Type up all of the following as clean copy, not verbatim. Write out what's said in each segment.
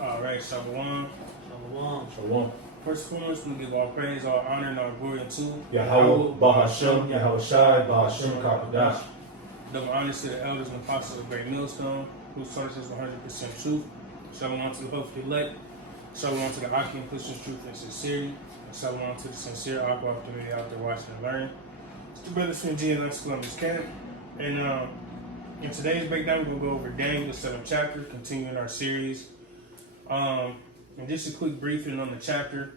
All right, Shalom. Shalom. First and foremost, we give all praise, all honor, and all glory to Yahweh, Bahashem, Yahweh Shai, Bahashem, Kakadash. double honors to the elders and apostles of Great Millstone, whose source is 100% truth. Shalom to the hopefully elect. Shalom to the Akim Christians, truth and sincerity. And shalom to the sincere Aqua community out there watching and learning. It's the brothers from G and Lux Columbus Camp. And in today's breakdown, we're going to go over Daniel, the 7th chapter, continuing our series. And just a quick briefing on the chapter.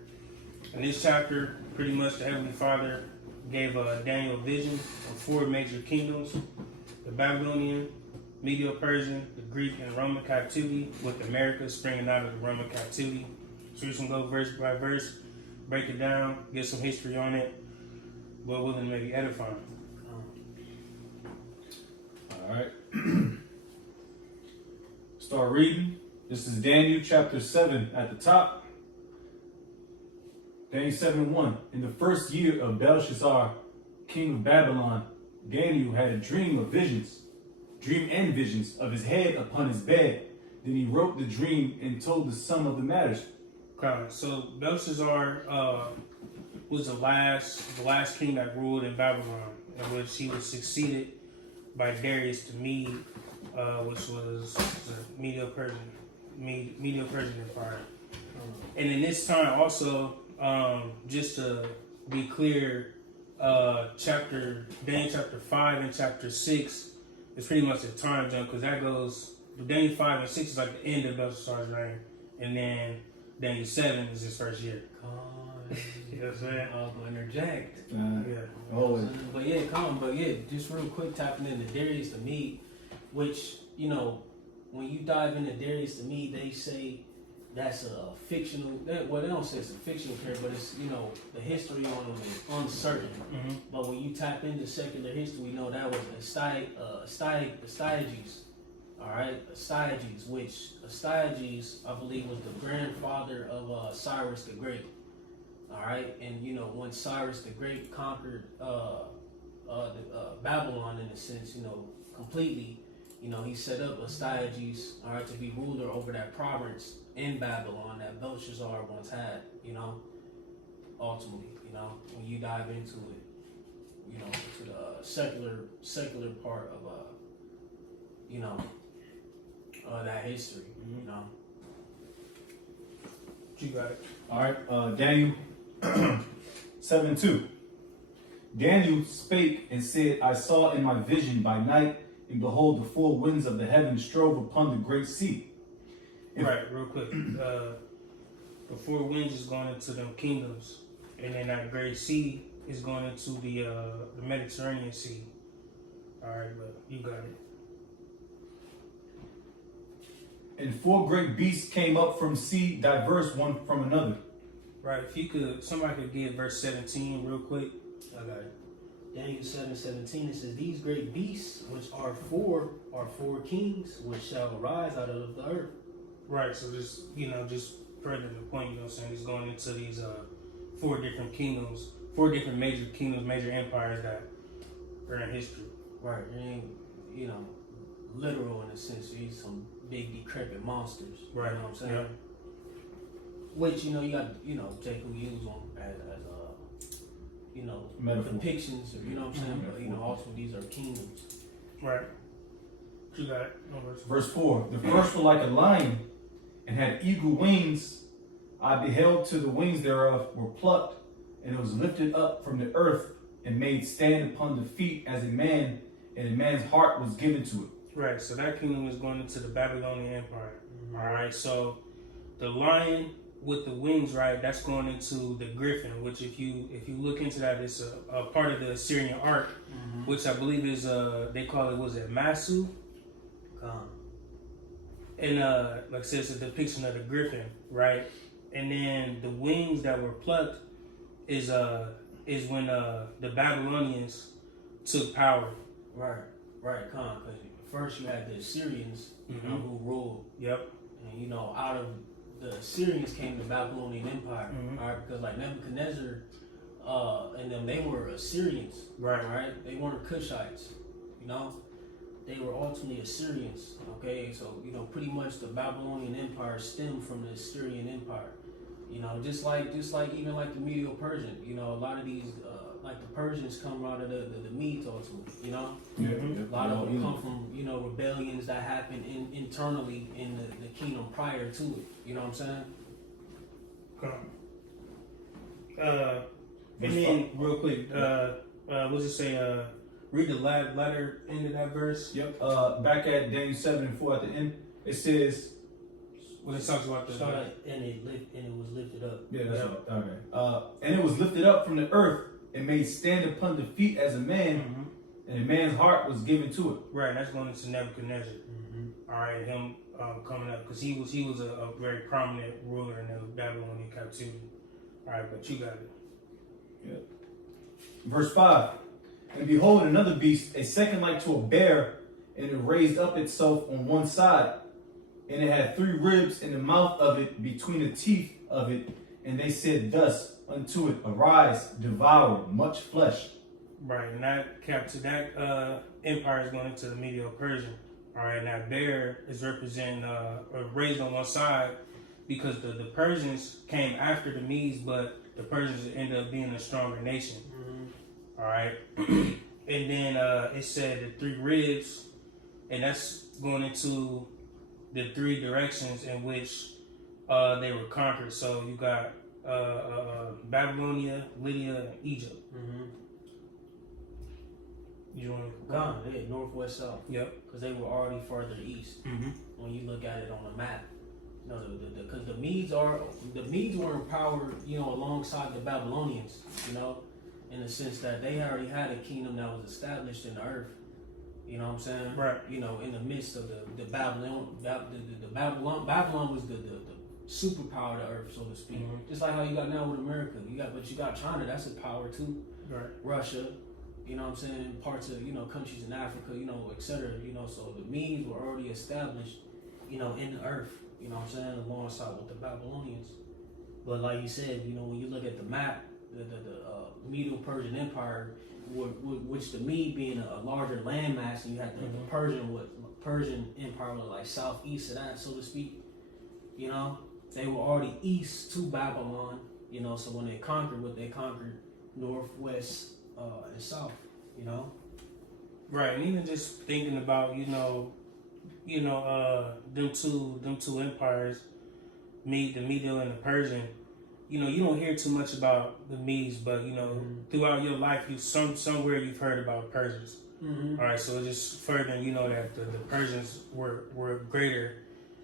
In this chapter, pretty much the Heavenly Father gave Daniel a vision of 4 major kingdoms: the Babylonian, Medo-Persian, the Greek, and Roman captivity, with America springing out of the Roman captivity. So we're just going to go verse by verse, break it down, get some history on it, but willing to maybe edifying. All right. Start reading. This is Daniel chapter 7 at the top. Daniel 7:1. In the first year of Belshazzar, king of Babylon, Daniel had a dream and visions of his head upon his bed. Then he wrote the dream and told the sum of the matters. So Belshazzar was the last king that ruled in Babylon, in which he was succeeded by Darius the Mede, which was the Medo-Persian Empire. And in this time also, just to be clear, Daniel chapter 5 and chapter 6 is pretty much a time jump, because that goes, Daniel 5 and 6 is like the end of Belshazzar's reign, and then Daniel 7 is his first year. You know what I'm saying? I'll interject. Yeah. Always. But just real quick, tapping into Darius the Mede, which, you know, when you dive into Darius the Mede, they say that's a fictional, well, they don't say it's a fictional character, but it's, you know, the history on him is uncertain. Mm-hmm. But when you tap into secular history, we know that was Astyages. All right, Astyages, which Astyages, I believe, was the grandfather of Cyrus the Great. All right, and you know, when Cyrus the Great conquered Babylon, in a sense, you know, completely, you know, he set up Astyages, all right, to be ruler over that province in Babylon that Belshazzar once had. You know, ultimately, you know, when you dive into it, you know, to the secular part of you know, that history, you know. You got it. All right. Daniel 7:2. Daniel spake and said, I saw in my vision by night, and behold, the 4 winds of the heaven strove upon the great sea. Right, real quick. The 4 winds is going into them kingdoms, and then that great sea is going into the Mediterranean Sea. All right, but you got it. And 4 great beasts came up from sea, diverse one from another. Right, if you could, somebody could get verse 17 real quick. I got it. Daniel 7:17, it says, these great beasts, which are four kings, which shall arise out of the earth. Right, so just, you know, just further the point, you know what I'm saying, he's going into these 4 different kingdoms, 4 different major kingdoms, major empires that are in history. Right, and, you know, literal in a sense, these some big decrepit monsters. Right. You know what I'm saying? Yeah. Which, you know, you got, you know, Jacob used them as you know, Metaphor. depictions, or, you know what I'm saying? Mm-hmm. But, you know, also these are kingdoms. Right. You got it. No verse. Verse 4. The first were like a lion, and had eagle wings. I beheld till the wings thereof were plucked, and it was lifted up from the earth, and made stand upon the feet as a man, and a man's heart was given to it. Right, so that kingdom is going into the Babylonian Empire. All right, so the lion with the wings, right, that's going into the griffin, which if you look into that, it's a part of the Assyrian ark, which I believe is they call it, was it Masu? And like I said, it's a depiction of the griffin, right? And then the wings that were plucked is when the Babylonians took power. Right, because first you had the Assyrians, you know, who ruled. Yep. And, you know, out of the Assyrians came the Babylonian Empire, all right? Because like Nebuchadnezzar and them, they were Assyrians, Right. They weren't Cushites, you know. they were ultimately Assyrians. Okay, so pretty much the Babylonian Empire stemmed from the Assyrian Empire. Just like even like the Medo-Persian. A lot of these like the Persians come out of the Medes ultimately. A lot of them come from rebellions that happened internally in the kingdom prior to it. You know what I'm saying? And then real quick, what's it say? Read the latter end of that verse. Yep. Back at Daniel 7:4 at the end, it says, When it talks about and it was lifted up. yeah, that's right. Okay. And it was lifted up from the earth and made stand upon the feet as a man, and a man's heart was given to it. Right, that's going into Nebuchadnezzar. All right, him coming up because he was a very prominent ruler in the Babylonian captivity. All right, but you got it. Yeah. Verse 5. And behold, another beast, a second like to a bear, and it raised up itself on one side, and it had 3 ribs in the mouth of it, between the teeth of it, and they said thus unto it, arise, devour much flesh. Right, and that empire is going into the Medo-Persian. All right, and that bear is representing raised on one side because the Persians came after the Medes, but the Persians ended up being a stronger nation. All right, and then it said the 3 ribs, and that's going into the 3 directions in which they were conquered. So you got Babylonia, Lydia, and Egypt. You want to Gone, yeah, north, west, south. Yep. Because they were already further east. When you look at it on the map, because the Medes were empowered, alongside the Babylonians, in the sense that they already had a kingdom that was established in the earth. You know what I'm saying? Right. In the midst of the Babylon, Babylon was the superpower of the earth, so to speak. Just like how you got now with America. But you got China, that's a power too. Right. Russia, you know what I'm saying? Parts of, countries in Africa, etc. So the Medes were already established, in the earth, you know what I'm saying, alongside with the Babylonians. But like you said, when you look at the map, the Medo-Persian Empire, which the Mede being a larger landmass, and you had the Persian Empire was like southeast of that, so to speak. They were already east to Babylon. So when they conquered, north, west, and south. Right, and even just thinking about them two empires, the Medo and the Persian. You don't hear too much about the Medes, but throughout your life, somewhere you've heard about Persians. All right, so it's just further that the Persians were greater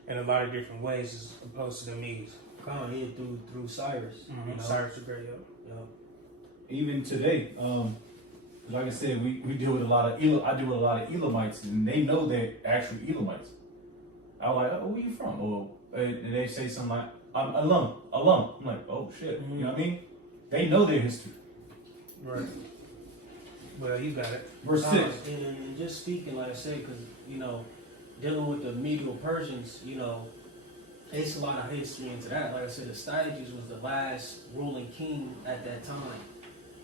in a lot of different ways as opposed to the Medes. Through Cyrus. Cyrus the Great. Yep. Even today, like I said, we deal with a lot of I deal with a lot of Elamites, and they know they're actually Elamites. I'm like, oh, where you from? Or they say something like, I'm alum. I'm like, oh shit, you know what I mean? They know their history. Right. Well, you got it. Verse 6. And just speaking, like I said, because dealing with the Medo-Persians, it's a lot of history into that. Like I said, Astyages was the last ruling king at that time.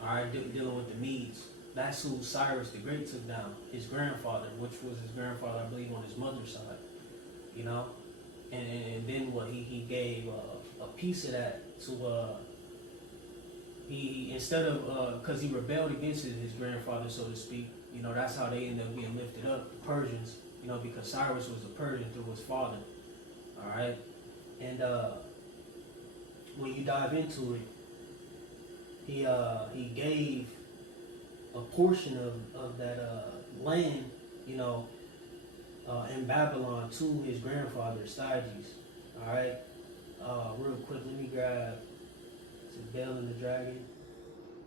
All right, dealing with the Medes. That's who Cyrus the Great took down. His grandfather, which was his grandfather, I believe, on his mother's side. And then what he gave a piece of that to he instead of because he rebelled against his grandfather, so to speak. That's how they ended up being lifted up, the Persians. Because Cyrus was a Persian through his father. All right, and when you dive into it, he gave a portion of that land, in Babylon to his grandfather, Astyages. All right, real quick, let me grab Bel and the Dragon.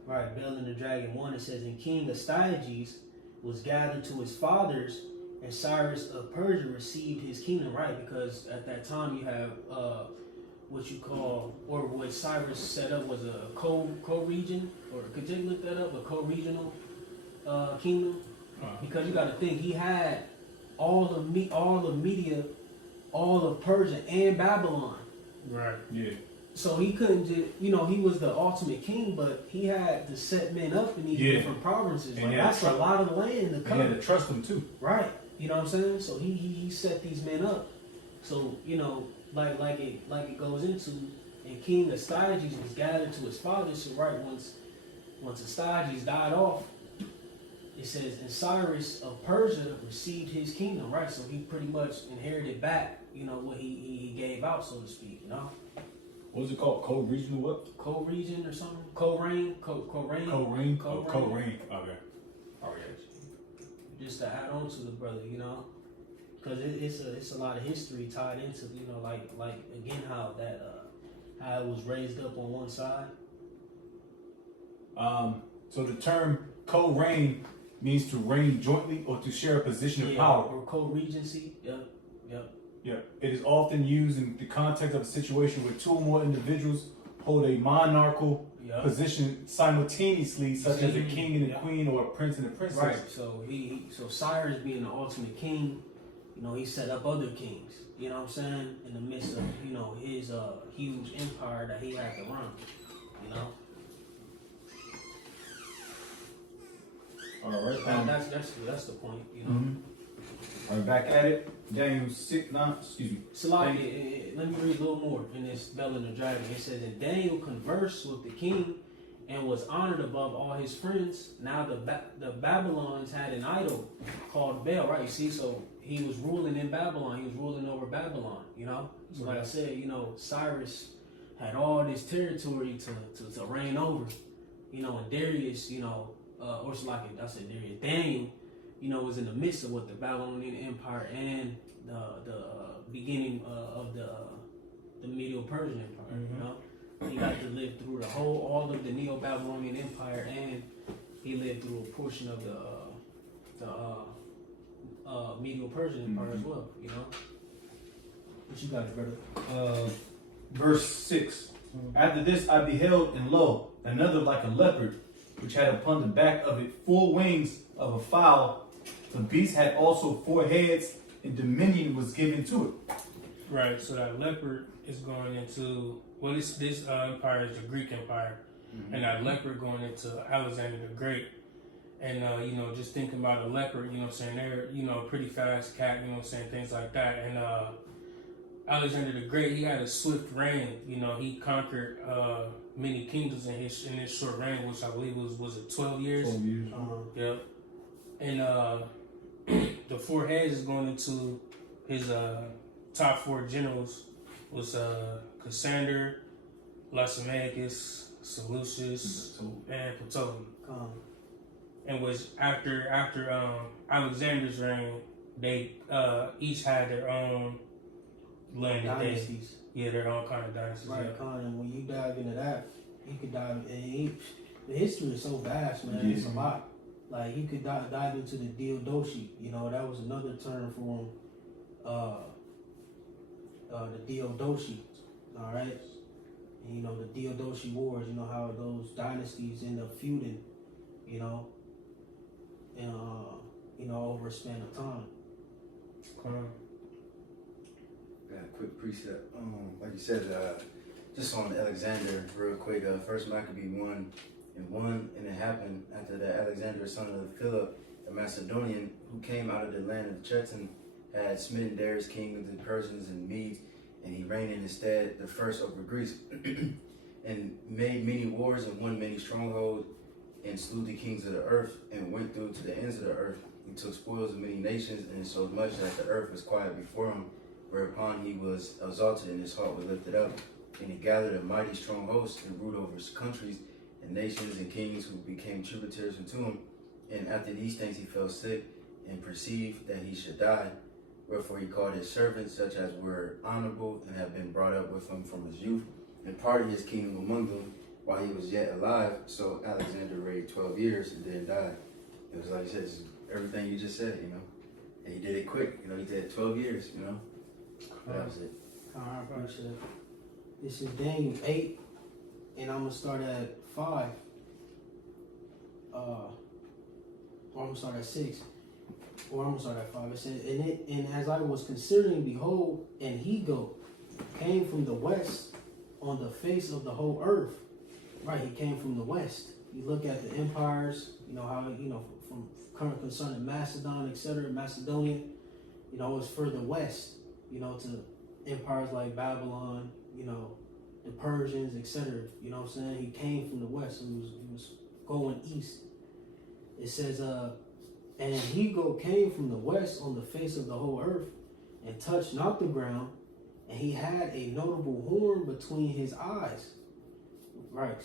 All right, Bel and the Dragon 1. It says, "And King Astyages was gathered to his fathers, and Cyrus of Persia received his kingdom." Right, because at that time you have what you call, or what Cyrus set up was a co-region, or could you look that up? A co-regional kingdom, because you got to think he had all of Media, all of Persia and Babylon. Right. Yeah. So he couldn't just, he was the ultimate king, but he had to set men up in these different provinces. And that's a lot of land to cover. He had to trust them too. Right. You know what I'm saying? So he set these men up. So, you know, like it goes into, and King Astyages was gathered to his father. So right once Astyages died off, it says, and Cyrus of Persia received his kingdom, right? So he pretty much inherited back, you know, what he gave out, so to speak, you know? What was it called? Co-regional what? Co-region or something? Co-reign? Co-reign? Co-reign? Co-reign. Co-reign. Okay. Oh, yes. Just to add on to the brother, you know? Because it's a lot of history tied into, you know, like again, how it was raised up on one side. So the term co-reign means to reign jointly or to share a position of power. Or co-regency. Yep. Yeah. It is often used in the context of a situation where two or more individuals hold a monarchical position simultaneously, such as a king and a queen or a prince and a princess. Right. So so Cyrus being the ultimate king, you know, he set up other kings. You know what I'm saying? In the midst of, you know, his huge empire that he had to run. You know. All right. That's the point. You know. Mm-hmm. All right, back at it. Daniel 6:9. Excuse me. Salaki, let me read a little more in this Bell and the Dragon. It says, and Daniel conversed with the king and was honored above all his friends. Now the Babylons had an idol called Baal, right? You see, so he was ruling in Babylon. He was ruling over Babylon, you know? So like I said, you know, Cyrus had all this territory to reign over, you know, and Darius, you know, or Salaki, I said Darius, Daniel, you know, was in the midst of what the Babylonian Empire and the beginning of the Medo-Persian Empire. You know, he got to live through all of the Neo-Babylonian Empire, and he lived through a portion of the Medo-Persian Empire as well. You know, what you got, brother? Verse 6. After this I beheld, and lo, another like a leopard, which had upon the back of it 4 wings of a fowl. The beast had also 4 heads, and dominion was given to it. Right, so that leopard is going into, well, this empire is the Greek Empire, and that leopard going into Alexander the Great. And, you know, just thinking about a leopard, you know what I'm saying, they're, you know, pretty fast cat, you know what I'm saying, things like that. And Alexander the Great, he had a swift reign, you know, he conquered many kingdoms in his short reign, which I believe was it 12 years? 12 years. Yep. And the 4 heads is going into his top 4 generals was Cassander, Lysimachus, Seleucus, and Ptolemy. And was after Alexander's reign, they each had their own land Dynasties. Their own kind of dynasties. Right, and when you dive into that, you could dive in. The history is so vast, man. It's a lot. Like, you could dive into the Diadochi. You know, that was another term for him. The Diadochi. All right? And, you know, the Diadochi Wars, you know, how those dynasties end up feuding, you know, and, you know, over a span of time. Got a quick precept. Like you said, just on Alexander, real quick. First Maccabee 1:1, and it happened after that Alexander, son of Philip, the Macedonian, who came out of the land of Chetan, had smitten Darius, king of the Persians and Medes, and he reigned in his stead, the first over Greece, and made many wars and won many strongholds, and slew the kings of the earth, and went through to the ends of the earth. He took spoils of many nations, and so much that the earth was quiet before him. Whereupon he was exalted and his heart was lifted up, and he gathered a mighty strong host and ruled over his countries and nations and kings who became tributaries unto him. And after these things he fell sick and perceived that he should die. Wherefore he called his servants, such as were honorable and had been brought up with him from his youth, and parted his kingdom among them while he was yet alive. So Alexander reigned 12 years and then died. It was like you said, it's everything you just said, you know. And he did it quick, you know, he did 12 years, you know. That was it. Alright, appreciate it. This is Daniel 8, and I'm gonna start at 5. Or I'm gonna start at 6. Or I'm gonna start at 5. It says, and as I was considering, behold, an he-goat came from the west on the face of the whole earth. Right, he came from the west. You look at the empires, you know how, you know, from current concerning Macedon, etc., Macedonia, you know, it was further west, you know, to empires like Babylon, you know, the Persians, etc. You know what I'm saying? He came from the west, so he was going east. It says, and he came from the west on the face of the whole earth, and touched not the ground, and he had a notable horn between his eyes. Right,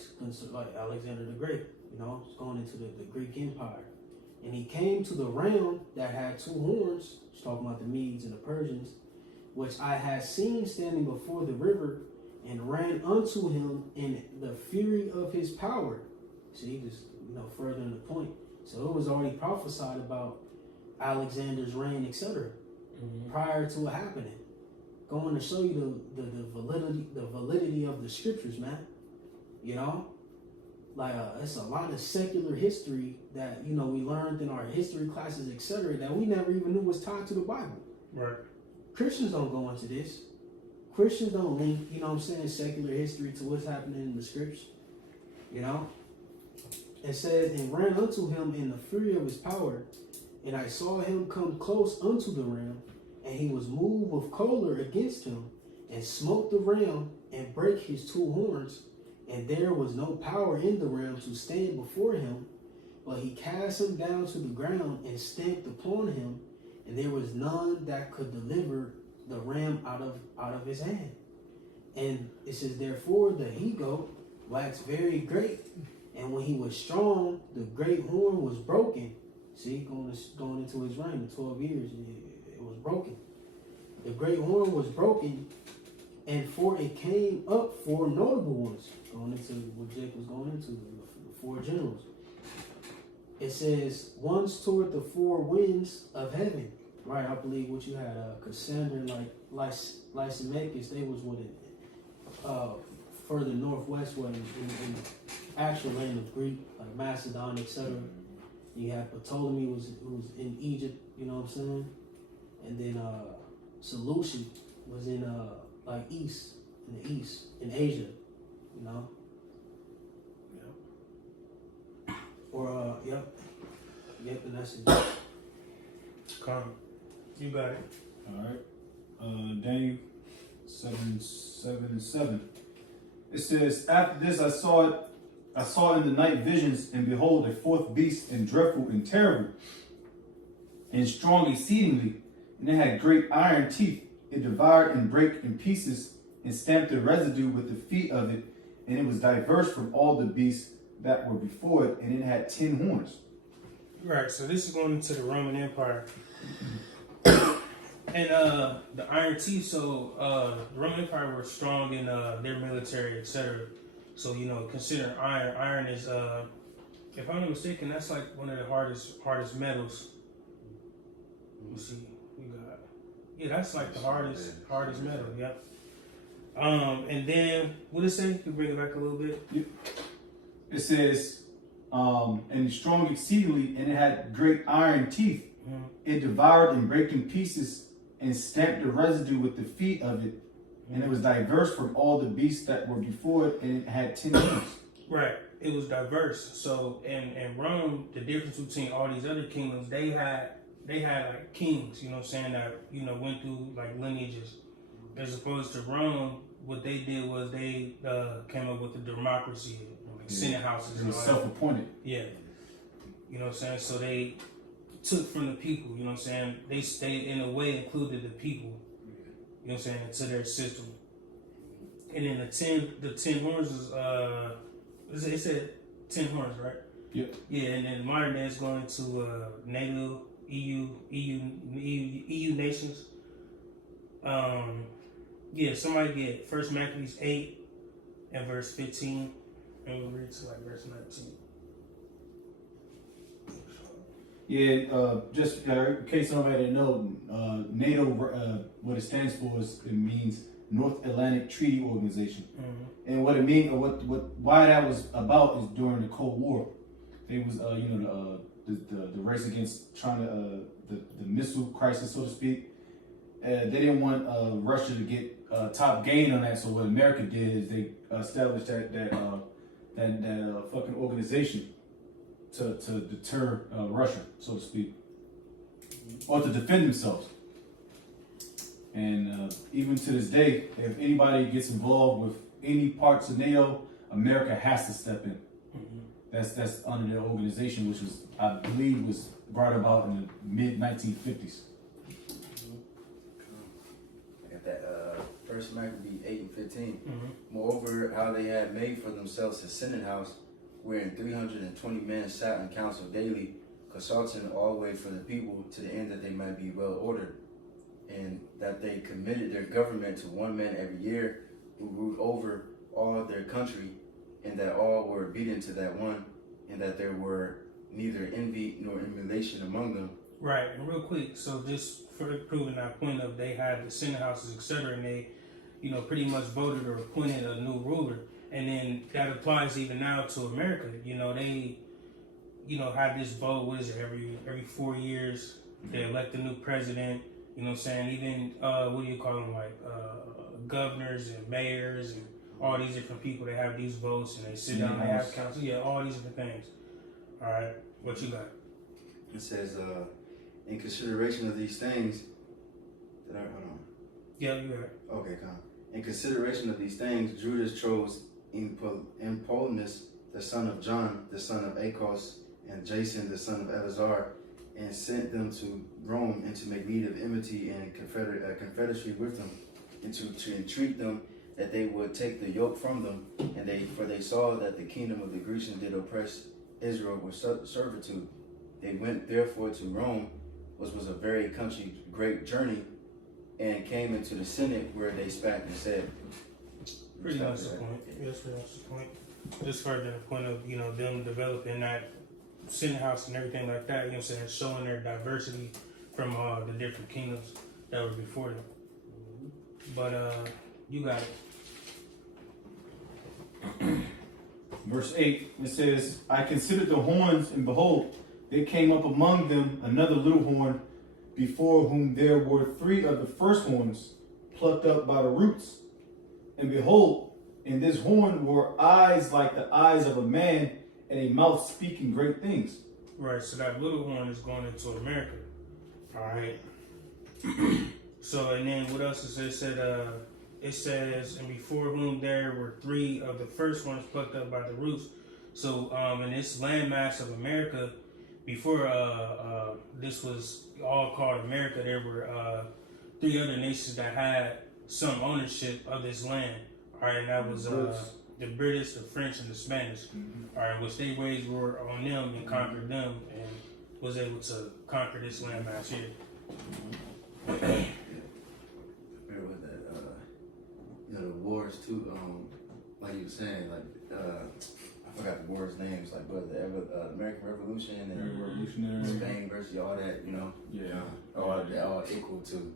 like Alexander the Great, you know, it's going into the Greek Empire. And he came to the ram that had two horns, it's talking about the Medes and the Persians, which I had seen standing before the river, and ran unto him in the fury of his power. See, just, you know, further in the point. So it was already prophesied about Alexander's reign, etc., prior to it happening. Going to show you the validity of the scriptures, man. You know, like it's a lot of secular history that, you know, we learned in our history classes, etc., that we never even knew was tied to the Bible. Right. Christians don't go into this. Christians don't link, you know what I'm saying, secular history to what's happening in the scripts. You know? It says, and ran unto him in the fury of his power, and I saw him come close unto the ram, and he was moved with choler against him, and smote the ram, and brake his two horns, and there was no power in the ram to stand before him, but he cast him down to the ground, and stamped upon him, and there was none that could deliver the ram out of his hand. And it says, therefore the he-goat waxed very great, and when he was strong, the great horn was broken. See, going into his reign, the 12 years, it was broken. The great horn was broken, and for it came up four notable ones, going into what Jake was going into, the four generals. It says, one's toward the four winds of heaven. Right, I believe what you had, Cassander and Lysimachus, they was what it, further northwest, what in actual land of Greek, like Macedon, etc. You had Ptolemy who was in Egypt, you know what I'm saying? And then Seleucid was in like east, in the east, in Asia, you know? Yep. Or yep, and that's it. Come. You got it. All right. Daniel 7:7. It says, after this I saw in the night visions, and behold, a fourth beast, and dreadful and terrible, and strong exceedingly, and it had great iron teeth. It devoured and brake in pieces, and stamped the residue with the feet of it, and it was diverse from all the beasts that were before it, and it had 10 horns. Right, so this is going into the Roman Empire. And the iron teeth, so the Roman Empire were strong in their military, etc. So, you know, considering iron is, if I'm not mistaken, that's like one of the hardest metals. Let me see, we got, yeah, that's like the hardest metal, yeah. And then, what did it say? You can bring it back a little bit. It says, and strong exceedingly, and it had great iron teeth. Mm-hmm. It devoured and brake in pieces, and stamped the residue with the feet of it, and it was diverse from all the beasts that were before it, and it had 10 horns. Right, it was diverse. So in Rome, the difference between all these other kingdoms, they had like kings, you know what I'm saying, that, you know, went through like lineages. As opposed to Rome, what they did was they came up with the democracy, like senate houses. It was self-appointed. Yeah. You know what I'm saying? So they took from the people, you know what I'm saying? They stayed, in a way, included the people, you know what I'm saying, into their system. And then the 10 horns is, it said 10 horns, right? Yep. Yeah, and then modern day is going to NATO, EU nations. Yeah, somebody get 1 Maccabees 8 and verse 15, and we'll read to like verse 19. Yeah, just in case somebody didn't know, NATO, what it stands for is, it means North Atlantic Treaty Organization. Mm-hmm. And what it means, why that was about is during the Cold War. It was, the race against China, the missile crisis, so to speak. They didn't want Russia to get top gain on that, so what America did is they established that fucking organization. to deter Russia, so to speak, or to defend themselves. And even to this day, if anybody gets involved with any parts of NATO, America has to step in. That's under their organization, which was, I believe, was brought about in the mid 1950s. I got that First Maccabee 8:15. Moreover, how they had made for themselves a senate house, wherein 320 men sat in council daily, consulting always for the people, to the end that they might be well ordered, and that they committed their government to one man every year, who ruled over all their country, and that all were obedient to that one, and that there were neither envy nor emulation among them. Right, and real quick, so just for proving that point of they had the Senate houses, etc., and they, pretty much voted or appointed a new ruler, and then that applies even now to America. They, have this vote. What is it? Every 4 years, they elect a new president. You know what I'm saying? Even what do you call them? Like governors and mayors and all these different people. They have these votes and they sit down. They have council. Yeah, all these different things. All right, what you got? It says, in consideration of these things, hold on. Yeah, you got it. Okay, come. In consideration of these things, Judas chose Empolenus, the son of John, the son of Achos, and Jason, the son of Eleazar, and sent them to Rome, and to make league of enmity and confederacy with them, and to entreat them that they would take the yoke from them, and for they saw that the kingdom of the Grecians did oppress Israel with servitude. They went therefore to Rome, which was a very great journey, and came into the Senate, where they spat and said. Pretty much the point. That's pretty much the point. Just further the point of, them developing that Senate house and everything like that, showing their diversity from the different kingdoms that were before them. But you got it. Verse 8, it says, I considered the horns, and behold, there came up among them another little horn, before whom there were 3 of the first horns plucked up by the roots. And behold, in this horn were eyes like the eyes of a man, and a mouth speaking great things. Right, so that little horn is going into America. All right. So, and then what else is it? It says, and before whom there were 3 of the first ones plucked up by the roots. So, in this landmass of America, before this was all called America, there were 3 other nations that had some ownership of this land. All right, and that was the British, the French, and the Spanish. All right, which they waged war on them and conquered them, and was able to conquer this landmass here. Remember with that, the wars too. Like you were saying, I forgot the wars' names, but the American Revolution and Revolutionary. Spain versus all that, Yeah. all equal to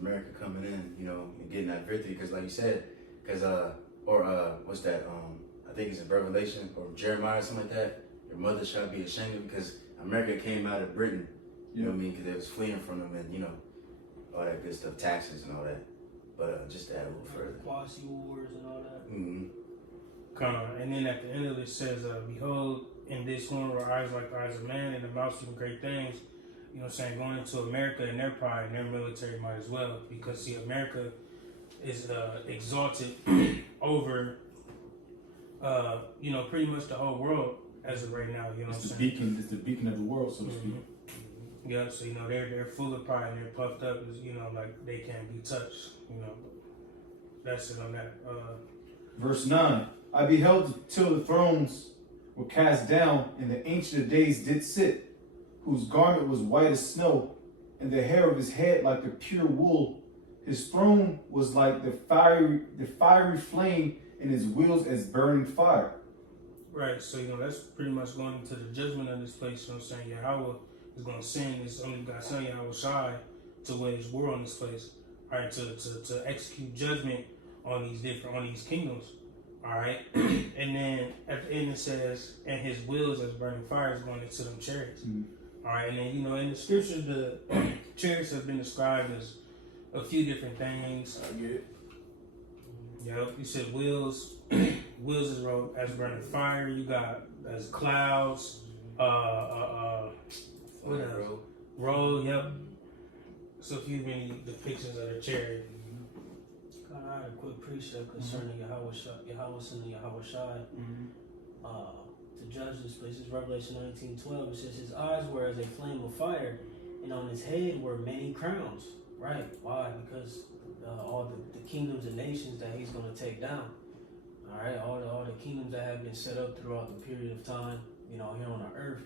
America coming in, and getting that victory. Because, like you said, what's that? I think it's in Revelation or Jeremiah or something like that. Your mother shall be ashamed of, because America came out of Britain. You know what I mean? Because they was fleeing from them, and all that good stuff, taxes and all that. But just to add a little further. Quasi wars and all that. Mm-hmm. Come on. And then at the end of it says, behold, in this horn were eyes like the eyes of man, and the mouth speaking great things. Going into America and their pride and their military might as well. Because, see, America is exalted over, pretty much the whole world as of right now. It's the beacon of the world, so to speak. Yeah, so they're full of pride and they're puffed up, like they can't be touched. That's it on that. Verse 9, I beheld till the thrones were cast down, and the Ancient of Days did sit, whose garment was white as snow, and the hair of his head like the pure wool. His throne was like the fiery flame, and his wheels as burning fire. Right, so that's pretty much going into the judgment of this place. Yahweh is going to send his only God son Yahweh Shai to wage war on this place. All right, to execute judgment on these kingdoms. All right, and then at the end it says, and his wheels as burning fire is going into them chariots. All right, and then in the scriptures the chariots have been described as a few different things. I get it. Yep, you said wheels. Wheels is as burning fire. You got as clouds. What else? Roll, yep. So few many depictions of the chariot. God, I had a quick precept concerning Yahweh and Yahweh Shai. To judge this place is Revelation 19:12. It says his eyes were as a flame of fire, and on his head were many crowns. Right? Why? Because all the kingdoms and nations that he's going to take down. All right, all the kingdoms that have been set up throughout the period of time, here on the earth,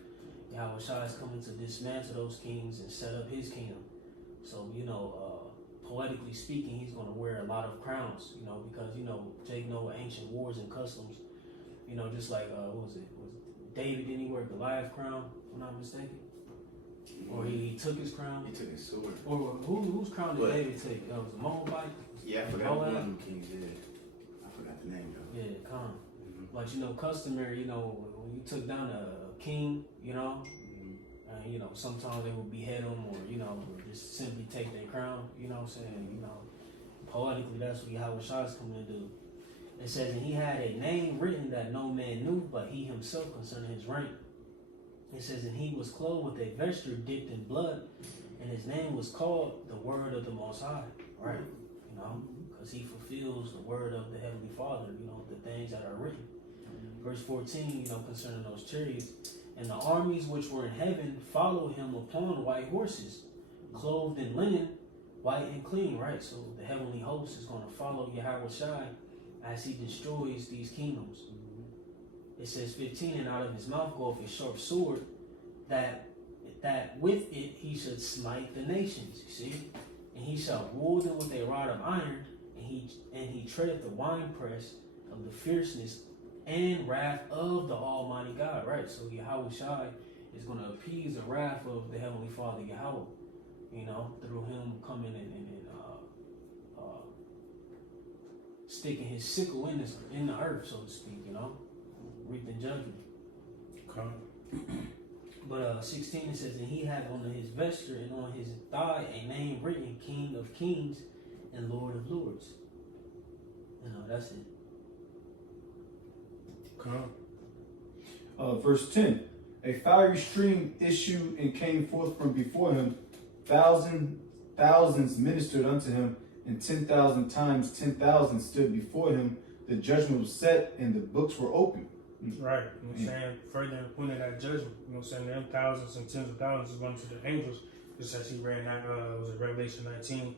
Yahweh Shai is coming to dismantle those kings and set up his kingdom. So, poetically speaking, he's going to wear a lot of crowns, because, Jake know ancient wars and customs, just like, what was it? David, didn't he wear Goliath's crown, if I'm not mistaken? Or he took his crown? He took his sword. Or whose crown did What? David take? That was a Moabite? Yeah, I forgot Moab? one of them kings did. I forgot the name though. Yeah, Khan. Mm-hmm. But, customary, when you took down a king, Mm-hmm. sometimes they would behead them or, or just simply take their crown, poetically, that's what Yahweh Shai is coming to do. It says, and he had a name written that no man knew, but he himself concerning his rank. It says, and he was clothed with a vesture dipped in blood, and his name was called the Word of the Most High, right? Because he fulfills the word of the Heavenly Father, the things that are written. Verse 14, concerning those chariots. And the armies which were in heaven followed him upon white horses, clothed in linen, white and clean, right? So the heavenly host is going to follow Yahweh Shai as he destroys these kingdoms. It says 15, and out of his mouth goeth a sharp sword, that with it he should smite the nations, you see? And he shall rule them with a rod of iron, and he treadeth the winepress of the fierceness and wrath of the Almighty God, right? So Yahweh Shai is going to appease the wrath of the Heavenly Father Yahweh, through him coming and sticking his sickle in the earth, so to speak, reaping judgment. Okay. But 16 it says, and he had on his vesture and on his thigh a name written, King of Kings and Lord of Lords. That's it. Come on. Verse 10. A fiery stream issued and came forth from before him. Thousands ministered unto him, and 10,000 times 10,000 stood before him. The judgment was set, and the books were opened. Right. Saying further in point of that judgment, them thousands and tens of thousands is going to the angels, just as he ran that, was it Revelation 19,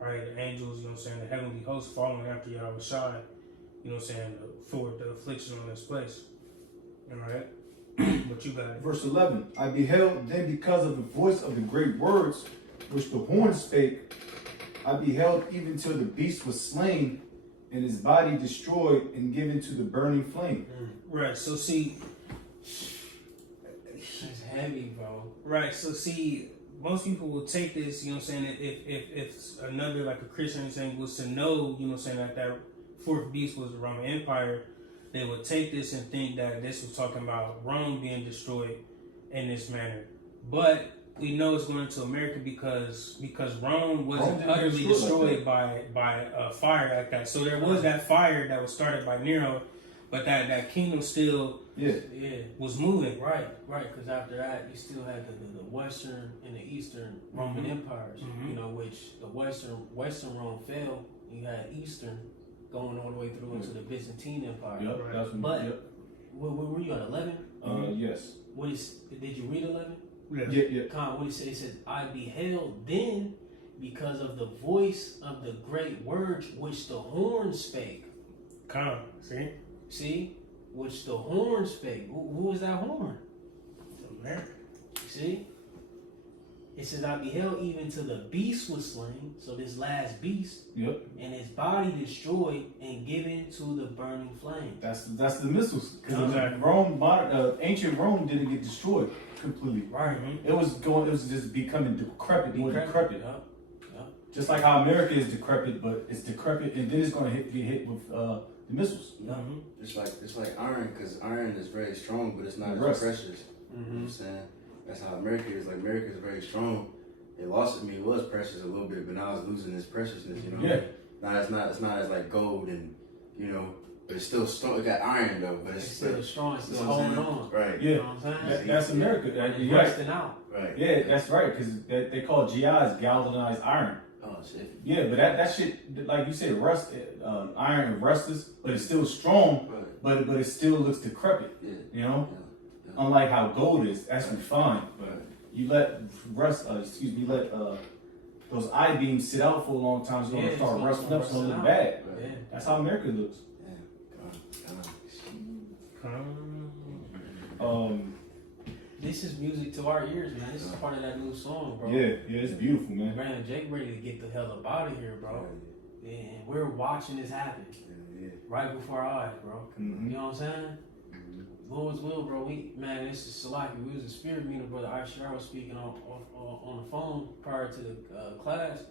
right? The angels, the heavenly host following after Yahweh Shai, for the affliction on this place. All right. What you got? Verse 11. I beheld then because of the voice of the great words which the horn spake, I beheld even till the beast was slain, and his body destroyed and given to the burning flame. Right. So see, It's heavy, bro. right. So see, most people will take this, if another like a Christian saying was to know, that fourth beast was the Roman Empire, they would take this and think that this was talking about Rome being destroyed in this manner. But we know it's going into America because Rome wasn't utterly destroyed by fire like that. So there was that fire that was started by Nero, but that kingdom still was moving. Right. Because after that, you still had the Western and the Eastern Roman empires. Which the Western Rome fell. You had Eastern going all the way through into the Byzantine Empire. Yep, Right. that's But where were you at 11? yes. Did you read 11? Yeah. Con, what he said? He said, I beheld then because of the voice of the great words which the horn spake. Come, see, Which the horn spake. Who was that horn? America. See? It says, I beheld even till the beast was slain, so this last beast, Yep. and his body destroyed and given to the burning flame. That's the missiles. Because Exactly. ancient Rome didn't get destroyed completely. Right. It was just becoming decrepit, more decrepit. Yup. Just like how America is decrepit, but it's decrepit, and then it's going to get hit with the missiles. It's like iron, because iron is very strong, but it's not Rust. as precious. You know what I'm saying? That's how America is. Like, America is very strong. It lost me. It was precious a little bit, but now it's losing its preciousness. Yeah. Now it's not as like gold and But it's still strong. It got iron though, but It's it's still strong, it's still you know what I'm holding saying? on. Right. Yeah. You know what I'm saying? That's America. It's You're right. rusting out. Right. Yeah, that's right. Because they call GIs galvanized iron. Oh shit. Yeah, but that shit, like you said, iron and rustless, but it's still strong. Right. But it still looks decrepit. Yeah. You know, Yeah. unlike how gold is, that's refined. But Right. you let those I beams sit out for a long time, it's gonna Yeah, start it's rusting gonna up, it's gonna rust look out. bad. Right. Yeah. That's how America looks. Yeah. This is music to our ears, man. This is part of that new song, bro. Yeah, it's beautiful, man. Man, Jake ready to get the hell up out of here, bro. And we're watching this happen Yeah. right before our eyes, bro. Mhm. You know what I'm saying? Lord's will, bro. This is Salaki. We was in spirit meeting, brother Aishar was speaking on the phone prior to the class,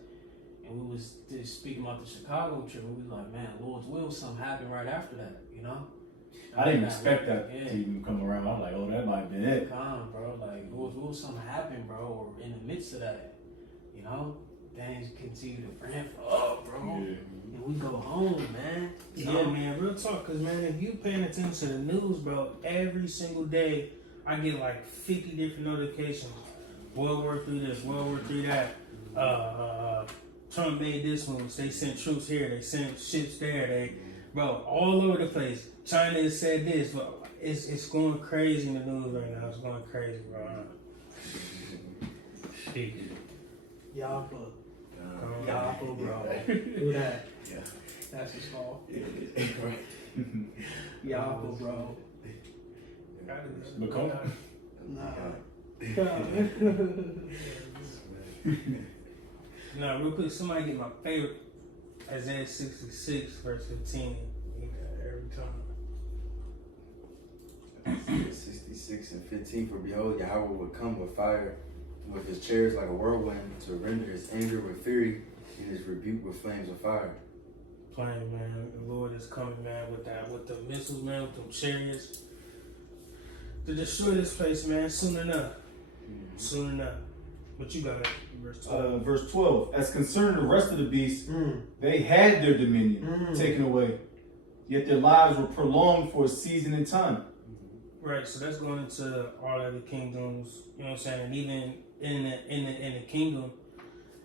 and we was just speaking about the Chicago trip. And we was like, man, Lord's will, something happened right after that, you know? I didn't expect that Yeah. to even come around. I was like, oh, that might have been it. Calm, bro. Like, Lord's will, something happened, bro. Or in the midst of that, you know, things continue to ramp up, bro. Yeah. And we go home, man. You Yeah, know? man, real talk. Cause man, if you paying attention to the news, bro, every single day I get like 50 different notifications. World War III this, World War III that. Trump made this move. They sent troops here. They sent ships there. They, bro, all over the place. China has said this, but it's going crazy in the news right now. It's going crazy, bro. Y'all put, bro. Do that. Yeah. That's his fault. Right. Y'all put, bro. Macomb? Nah. Now, real quick, somebody get my favorite Isaiah 66, verse 15. Every time. 66 and 15. For behold, Yahweh will come with fire, with his chariots like a whirlwind, to render his anger with fury and his rebuke with flames of fire. Playing, man. The Lord is coming, man, with the missiles, man, with them chariots. To destroy this place, man, soon enough. Soon enough. But you got it, verse 12. Verse 12. As concerning the rest of the beasts, they had their dominion taken away, yet their lives were prolonged for a season and time. Right, so that's going into all of the kingdoms, you know what I'm saying? And even in the kingdom,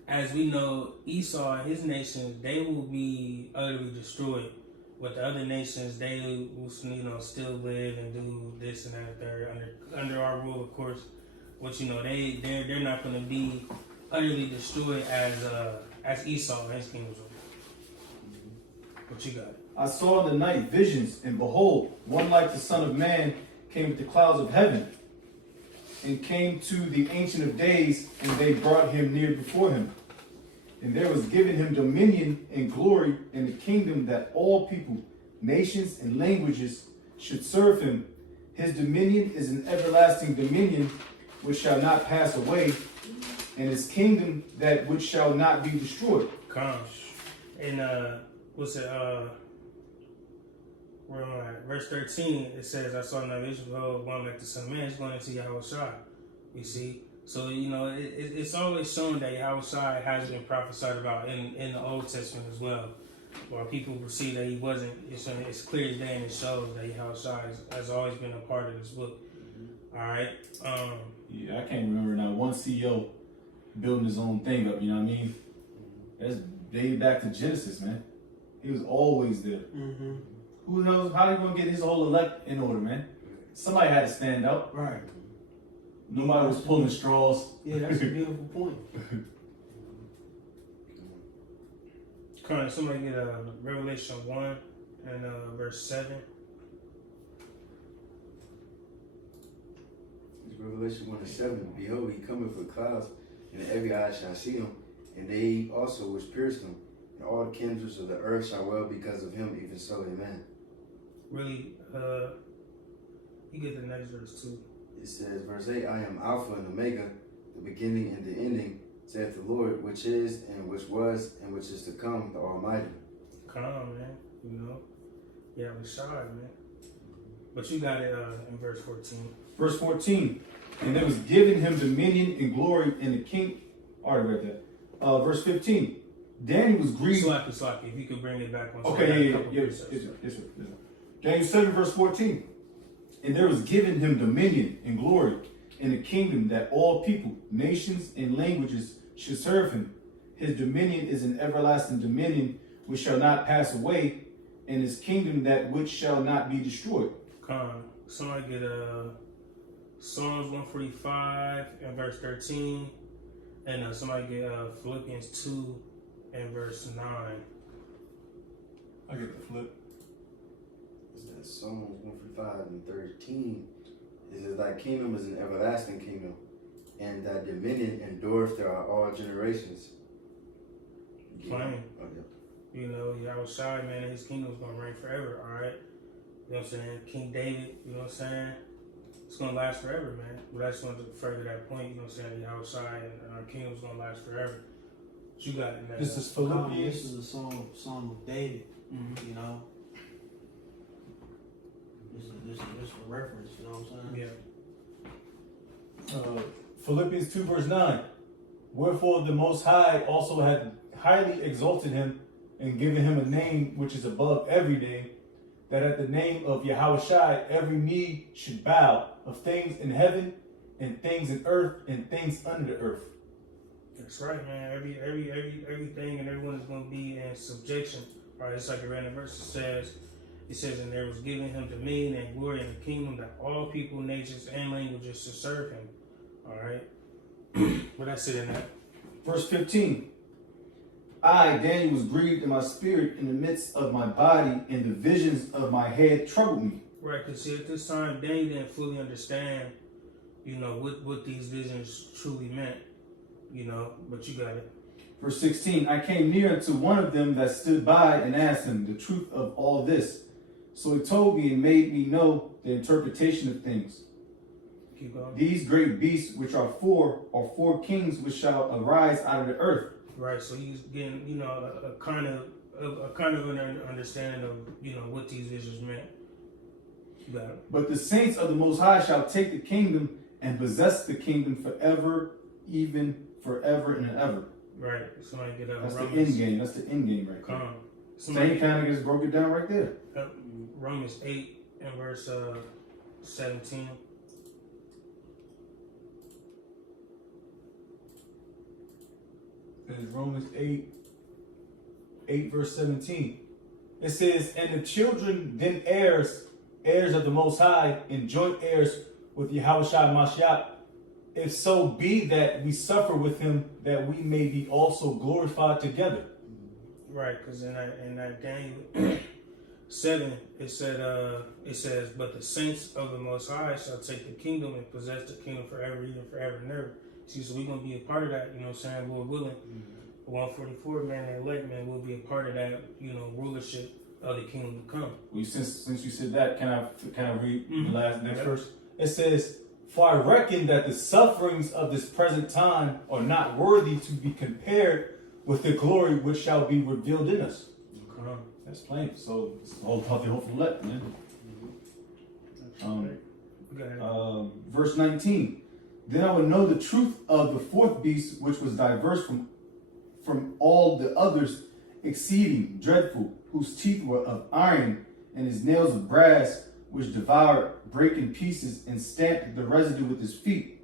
as we know, Esau and his nation, they will be utterly destroyed. With the other nations, they will, you know, still live and do this and that third under our rule, of course. Which, you know, they're not going to be utterly destroyed as Esau and his kingdoms will. What you got? I saw in the night visions, and behold, one like the Son of Man came with the clouds of heaven, and came to the Ancient of Days, and they brought him near before him. And there was given him dominion and glory and the kingdom, that all people, nations, and languages should serve him. His dominion is an everlasting dominion which shall not pass away, and his kingdom that which shall not be destroyed. Come. And what's it? Where am I at? Verse 13, it says, I saw in that vision, behold, one like the Son of Man is going into Yahweh Shai. You see? So, you know, it's always shown that Yahweh Shai has been prophesied about in the Old Testament as well. While people perceive that he wasn't, it's clear as day, and it shows that Yahweh Shai has always been a part of this book. All right? Yeah, I can't remember now one CEO building his own thing up, you know what I mean? That's dated back to Genesis, man. He was always there. Mm-hmm. Who knows how he gonna get his whole elect in order, man? Somebody had to stand out. Right. Nobody was pulling straws. Yeah, that's a beautiful point. Come on, somebody get Revelation 1 and verse 7. Revelation 1 and 7. Behold, he cometh with clouds, and every eye shall see him, and they also which pierced him, and all the kindreds of the earth shall well because of him, even so, amen. Really, you get the next verse too. It says, verse 8, I am Alpha and Omega, the beginning and the ending, saith the Lord, which is, and which was, and which is to come, the Almighty. Come on, man. You know? Yeah, we shy, man. But you got it in verse 14. Verse 14. And there was given him dominion and glory in the king. Already read that. Verse 15. Daniel was grieved. Slacky. If you could bring it back one Okay, second. yes, sir. Daniel 7 verse 14. And there was given him dominion and glory and a kingdom that all people, nations, and languages should serve him. His dominion is an everlasting dominion which shall not pass away, and his kingdom that which shall not be destroyed. Somebody get Psalms 145 and verse 13, and somebody get Philippians 2 and verse 9. I get the flip. It's that Psalms 145 and 13. It says, thy kingdom is an everlasting kingdom, and thy dominion endureth throughout all generations. Plain. Oh, yeah. You know, Yahweh Shai, man, his kingdom's gonna reign forever, alright? You know what I'm saying? King David, you know what I'm saying? It's gonna last forever, man. But I just wanted to further that point, you know what I'm saying? Yahweh Shai and our kingdom's gonna last forever. What you got in that? This is This Philippians. is a song of David. Mhm. You know, this is for reference. You know what I'm saying? Yeah. Philippians 2 verse 9. Wherefore the Most High also had highly exalted him and given him a name which is above every name, that at the name of Yahweh Shai every knee should bow, of things in heaven and things in earth and things under the earth. That's right, man. Everything and everyone is gonna be in subjection. All right, it's like the random verse it says, and there was given him dominion and glory in the kingdom that all people, nations, and languages should serve him. All right, but that's it in that. Verse 15. I, Daniel, was grieved in my spirit in the midst of my body, and the visions of my head troubled me. Right, because see, at this time, Daniel didn't fully understand, you know, what these visions truly meant, you know, but you got it. Verse 16, I came near unto one of them that stood by and asked him the truth of all this. So he told me and made me know the interpretation of things. Keep going. These great beasts, which are four kings which shall arise out of the earth. Right, so he's getting, you know, a kind of an understanding of, you know, what these visions meant. You got it. But the saints of the Most High shall take the kingdom and possess the kingdom forever, even forever and ever. Right, somebody get up. That's the end game. That's the end game right there. Come. Same kind of just broke it down right there. Romans 8 and verse 17. It's Romans 8 verse 17. It says, and the children then heirs of the Most High, and joint heirs with Yahweh Shai Mashiach, if so be that we suffer with him, that we may be also glorified together. Right, because in that Daniel 7, it says, but the saints of the Most High shall take the kingdom and possess the kingdom forever, even forever and ever. See, so we're gonna be a part of that, you know what I'm saying, Lord willing. 144, man, the elect, man, will be a part of that, you know, rulership of the kingdom to come. Well, since you said that, can I read the next Yep. verse? It says, for I reckon that the sufferings of this present time are not worthy to be compared with the glory which shall be revealed in us. Come on. That's plain. So it's all about the hopeful elect, man. We got it. Verse 19. Then I would know the truth of the fourth beast, which was diverse from all the others, exceeding dreadful, whose teeth were of iron, and his nails of brass, which devoured, brake in pieces, and stamped the residue with his feet.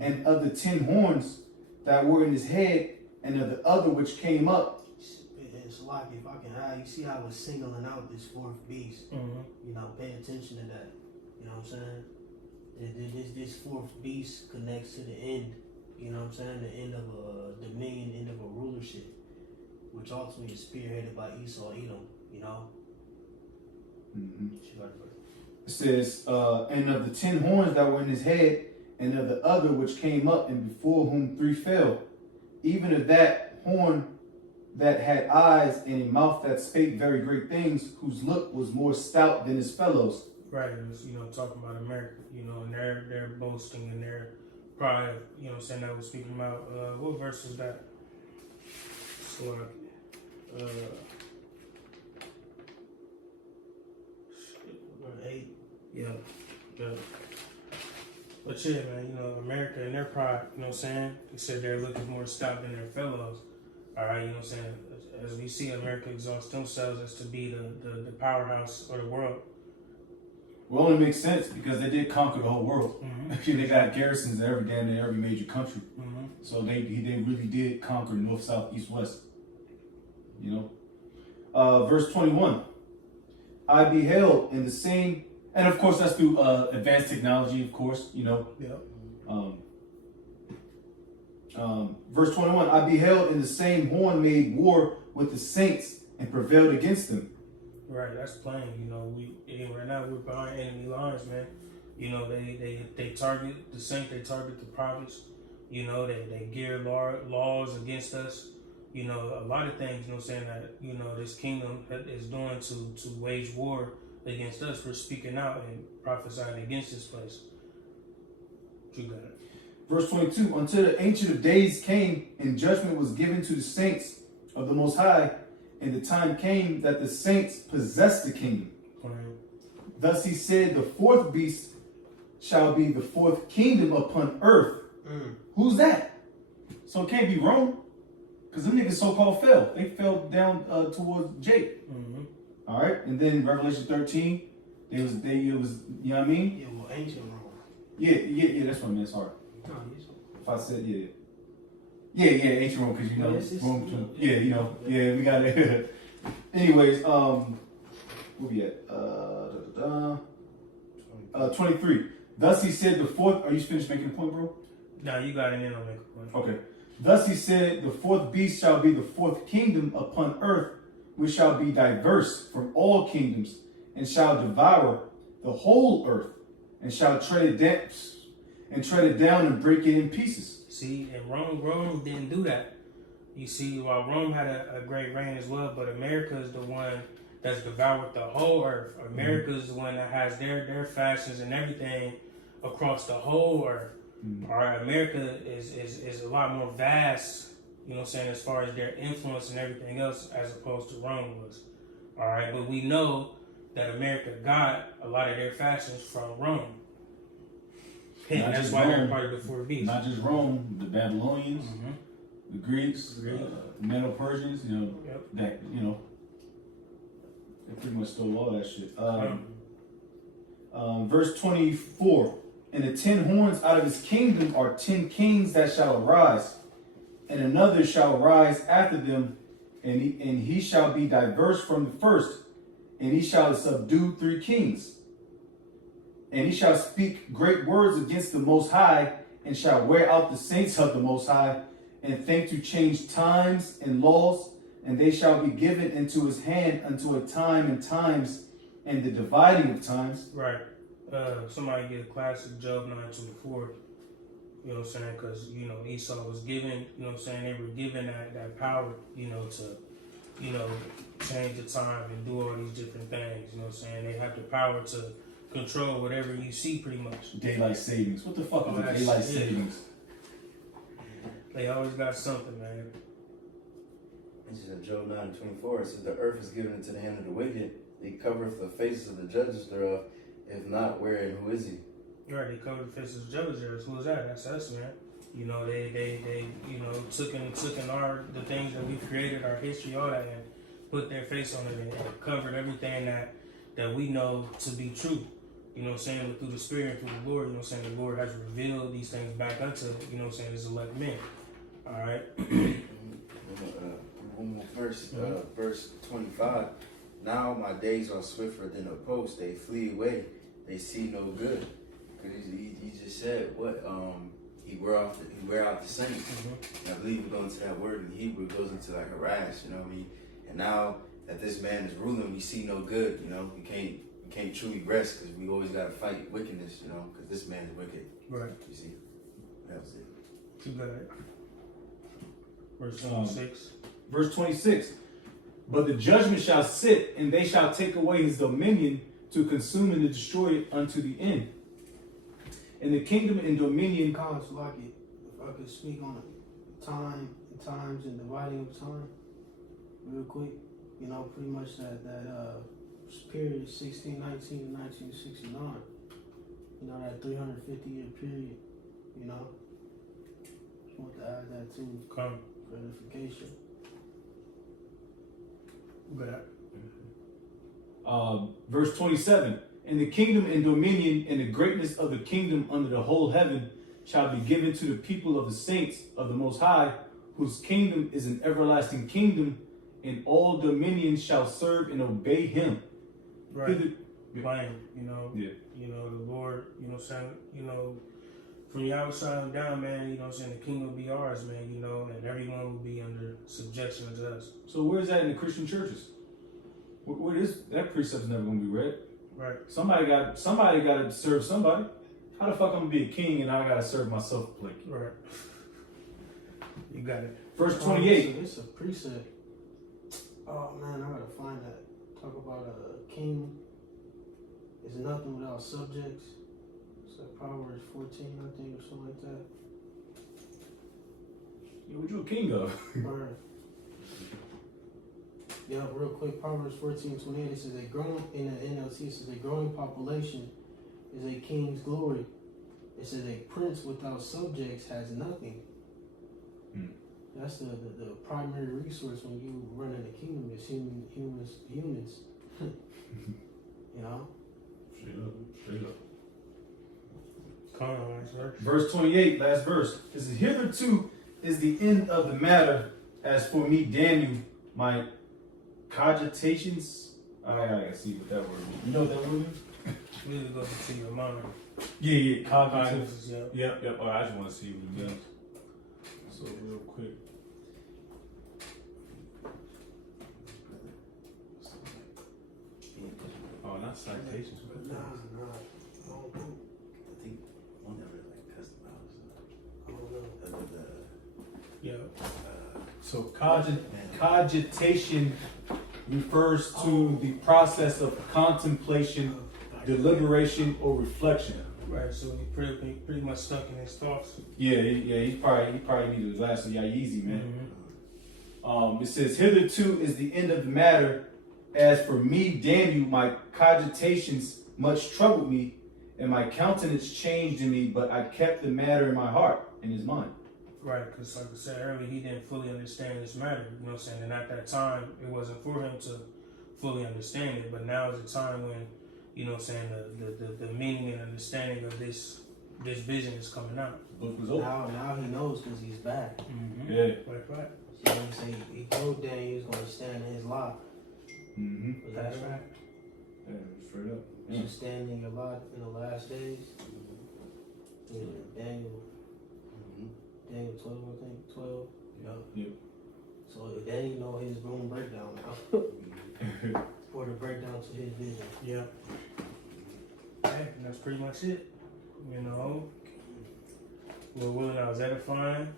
And of the 10 horns that were in his head, and of the other which came up. It's like, if I can hide, you see how it's singling out this fourth beast. You know, pay attention to that. You know what I'm saying? This fourth beast connects to the end. You know what I'm saying? The end of a dominion, end of a rulership, which ultimately is spearheaded by Esau, Edom. You know. It says, and of the 10 horns that were in his head, and of the other which came up, and before whom 3 fell, even of that horn that had eyes and a mouth that spake very great things, whose look was more stout than his fellows. Right, it was, you know, talking about America, you know, and their boasting and their pride, you know what I'm saying, that was speaking about, what verse is that? So, 8. yeah. But yeah, man, you know, America and their pride, you know what I'm saying? They said their look is more stout than their fellows. All right, you know what I'm saying? As we see America exhaust themselves as to be the powerhouse of the world, Well, it only makes sense because they did conquer the whole world. Mm-hmm. They got garrisons in every damn near every major country. Mm-hmm. So they really did conquer north, south, east, west. You know? Verse 21. I beheld in the same, and of course that's through advanced technology, of course, you know. Yep. Verse 21, I beheld in the same horn made war with the saints and prevailed against them. Right, that's plain. You know, right now we're behind enemy lines, man. You know, they target the saint, they target the prophets. You know, they gear laws against us. You know, a lot of things, you know, saying that, you know, this kingdom is doing to wage war against us. We're speaking out and prophesying against this place. You got it. Verse 22, until the Ancient of Days came and judgment was given to the saints of the Most High, and the time came that the saints possessed the kingdom. Thus he said, the fourth beast shall be the fourth kingdom upon earth. Who's that? So it can't be Rome, because them niggas so-called fell. They fell down towards Jake. Mm-hmm. All right, and then Revelation 13, it was, you know what I mean? Yeah, well, ancient Rome. Yeah, that's what I meant, sorry. No, yes. If I said, yeah, ancient Rome, because you know, Yes, Rome, you know, we got it. Anyways, where we at? 23. Thus he said the fourth, are you finished making the point, bro? Now you got it in on make a point. Okay. Thus he said, the fourth beast shall be the fourth kingdom upon earth, which shall be diverse from all kingdoms, and shall devour the whole earth, and shall tread it down and break it in pieces. See, and Rome didn't do that. You see, while Rome had a great reign as well, but America is the one that's devoured the whole earth. America is the one that has their fashions and everything across the whole earth. All right, America is a lot more vast, you know what I'm saying, as far as their influence and everything else, as opposed to Rome was. All right, but we know that America got a lot of their fashions from Rome. And that's why they're part of the four beasts. Not just Rome, the Babylonians, the Greeks, Greek. the Medo-Persians, you know, Yep. that, you know, they pretty much stole all that shit. Verse 24, and the 10 horns out of his kingdom are 10 kings that shall arise, and another shall rise after them, and he shall be diverse from the first, and he shall subdue 3 kings. And he shall speak great words against the Most High, and shall wear out the saints of the Most High, and think to change times and laws, and they shall be given into his hand unto a time and times, and the dividing of times. Right. Somebody get a classic Job 9:24. You know what I'm saying? Because, you know, Esau was given, you know what I'm saying, they were given that power, you know, to, you know, change the time and do all these different things. You know what I'm saying? They have the power to control whatever you see, pretty much. Daylight savings. What the fuck is a daylight savings? They always got something, man. This is Job 9:24. It says, the earth is given into the hand of the wicked. He covereth the faces of the judges thereof. If not, where and who is he? Right, they covered the faces of judges. Who is that? That's us, man. You know, they you know, took in the things that we created, our history, all that, and put their face on it and covered everything that we know to be true. You know what I'm saying? But through the Spirit, through the Lord, you know what I'm saying? The Lord has revealed these things back unto, you know what I'm saying, his elect men. All right? One more verse, verse 25. Now my days are swifter than a post. They flee away. They see no good. Because he just said, what? He wear out the saints. And I believe we're going to that word in Hebrew. It goes into like a rash, you know what I mean? And now that this man is ruling, we see no good, you know? We can't truly rest because we always got to fight wickedness, you know? Because this man is wicked. Right. You see? That was it. Too bad. Verse 26. Verse 26. But the judgment shall sit, and they shall take away his dominion to consume and to destroy it unto the end. And the kingdom and dominion. College like it. If I could speak on it, times and dividing of time, real quick. You know, pretty much that period 1619 to 1969. You know, that 350-year period. You know, just want to add that too. Come. Gratification. Good. Verse 27. And the kingdom and dominion and the greatness of the kingdom under the whole heaven shall be given to the people of the saints of the Most High, whose kingdom is an everlasting kingdom, and all dominions shall serve and obey him. Right. Hither- Blind, you know. Yeah. You know, the Lord, you know what I'm saying, you know, from the outside down, man, you know what I'm saying, the kingdom will be ours, man, you know, and everyone will be under subjection to us. So where's that in the Christian churches? Where is that precept's never gonna be read? Right. Somebody got to serve somebody. How the fuck I'm gonna be a king and I gotta serve myself a plate? Right. You got it. Verse 28. It's a precept. Oh man, I gotta find that. Talk about a king is nothing without subjects. It's like Proverbs 14, I think, or something like that. Yeah, what you a king of? Or, yeah, real quick, Proverbs 14:28. It says a growing in the NLT. It says a growing population is a king's glory. It says a prince without subjects has nothing. Hmm. That's the primary resource when you run in the kingdom is humans. You know. Straight up. Come on, next verse. Verse 28, last verse. It says, hitherto is the end of the matter. As for me, Daniel, my cogitations. I gotta see what that word is. You know what that word is? Really go to your mind. Yeah. Cognitions, yeah. Yep. Oh, I just want to see what it means. So real quick. Oh, not citations. Nah. I don't think. I think one that really like customized. I don't know. Yeah. So cogitation refers to the process of contemplation, deliberation, or reflection. Right, so he pretty much stuck in his thoughts. He probably needed a glass of Yeezy, man. Mm-hmm. It says, hitherto is the end of the matter. As for me, Daniel, my cogitations much troubled me, and my countenance changed in me, but I kept the matter in my heart, in his mind. Right, because like I said earlier, he didn't fully understand this matter, you know what I'm saying? And at that time, it wasn't for him to fully understand it, but now is the time when, you know what I'm saying, the meaning and understanding of this vision is coming out. Book was open. Now he knows because he's back. Mm-hmm. Yeah. Right. You know what I'm saying? He told Daniel he was going to stand in his lot. Mm-hmm. That's right. Yeah, straight up. You stand in your lot in the last days. Yeah, Daniel 12, I think. 12. Yep. So Daniel know his room breakdown now. Or the breakdown to his vision. Yeah. Hey, and that's pretty much it. You know, we're willing, I was edifying.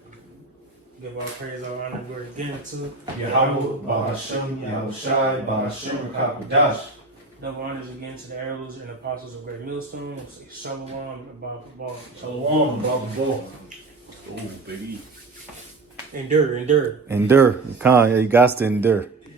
Give our praise, our honor, glory again to Yahweh, Bahashem, Yahushai, Bahashem, Rakakodash. double honors again to the heralds and apostles of Great Millstone. We'll say Shalom, Abba, Abba. Shalom, Baba Bo. Oh, baby. Endure. Endure. You got to endure.